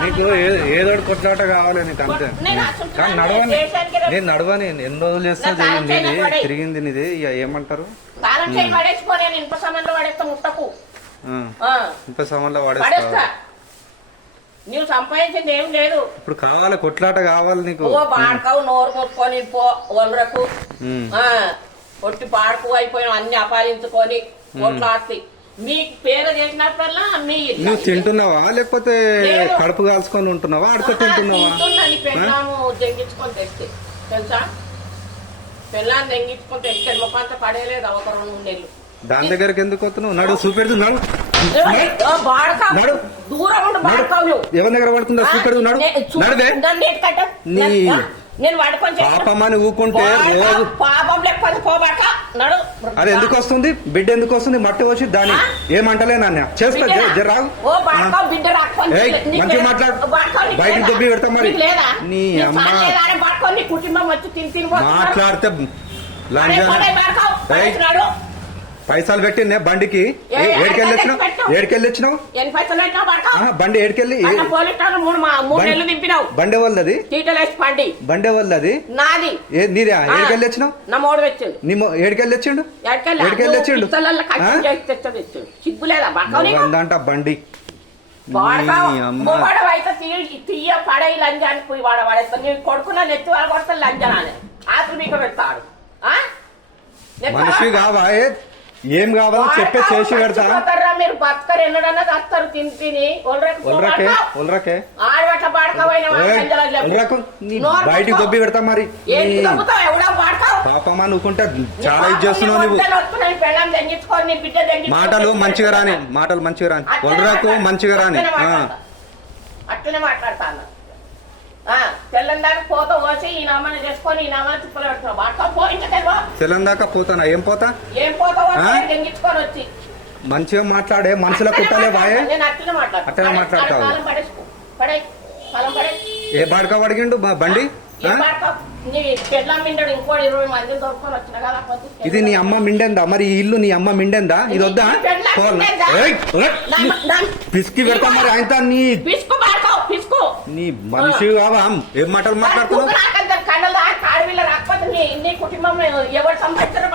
నీకు ఏదో కొట్లాట కావాలి నీకు అంతే. నడవని నేను నడవని ఎన్ని రోజులు చేస్తా తిరిగింది నీది. ఇక ఏమంటారు ఇనుప సామాన్లో వాడేస్తా. నువ్వు సంపాదించింది ఏం లేదు. ఇప్పుడు కావాలి కొట్లాట కావాలి నీకు. పాడకావు నోరు మూసుకొని పో ఒలరకు కొట్టి పాడుకు అయిపోయిన అన్ని అపాదించుకొని కొట్లాడుతాయి. మీకు పేరు చేసినప్పుడల్లా నువ్వు తింటున్నావా లేకపోతే కడుపు కాల్చుకొని ఉంటున్నావా అడుగు తింటున్నావా? పెళ్ళాము దెంగించుకొని తెస్తే తెలుసా, పెళ్ళాన్ని దెంగించుకొని తెస్తే ముఖంతా పడేలేదు ఒక 2-3 నెలలు. దాని దగ్గరికి ఎందుకు వస్తున్నావు? నడు చూపెడుతున్నాడు ఎవరి దగ్గర పడుతుందా చూపెడు. నేను పడుకొని పాపమ్మని ఊకుంటే రోజు పాపం లేకపోతే పోబాక నడు. అది ఎందుకు వస్తుంది? బిడ్డ ఎందుకు వస్తుంది? మట్టి వచ్చి దాన్ని ఏమంటలే నాన్న చేస్తా రావు. మంచిగా మాట్లాడు. బయటకు దొబ్బి పెడతా మరి. నీ అమ్మ కుటుంబం వచ్చి తిని మాట్లాడితే పైసలు పెట్టిందే బండికి. ఏడుకెళ్ళొచ్చినావు బండి ఏడుకెళ్ళి బండి వాళ్ళది బండి వాళ్ళది నీదే. ఏడుకెళ్ళొచ్చినావు ఏడుకెళ్ళొచ్చిండు ఏడుకెళ్ళొచ్చిండు అందంట బండి తీయ పడే లంజాన్ని పోయి వాడేస్తా. నీ కొడుకున్న నెత్తి వాడు కొడతా లంజనాన్ని ఆతులు మీకు పెడతాడు. మనిషి కావా? ఏం కావాలో చెప్పే చేసి పెడతా. మీరు బతకరు ఎన్నడన్నా వస్తారు తిని బయటికి దొబ్బి పెడతా మరి. పాపమ్మా నువ్వుకుంటే చాలా ఇది చేస్తున్నావు నువ్వు. మాటలు మంచిగా రాని ఒలరకు మంచిగా రాని. అట్లనే మాట్లాడతాను. తెల్లం దాకా పోతా పోసి ఈ నామాన్ని చేసుకొని ఈ నామాన్ని తిప్పలు పెడుతున్నావు. తెల్లం దాకా పోతానా? ఏం పోతా దెంగించుకొని వచ్చి మంచిగా మాట్లాడే మనుషుల కుట్టాలే బాయే. అట్లనే మాట్లాడతావు. ఏ బాడకా అడిగిండు బండి? ఇది నీ అమ్మ మిండెందా? మరి ఈ ఇల్లు నీ అమ్మ మిండెందా? ఇది వద్దా? పిసికి పెడతా మరి. ఆయన నీ మనిషి కావా? ఏం మాటలు మాట్లాడుతున్నావు? కుటుంబంలో ఎవరు సంపాదించారు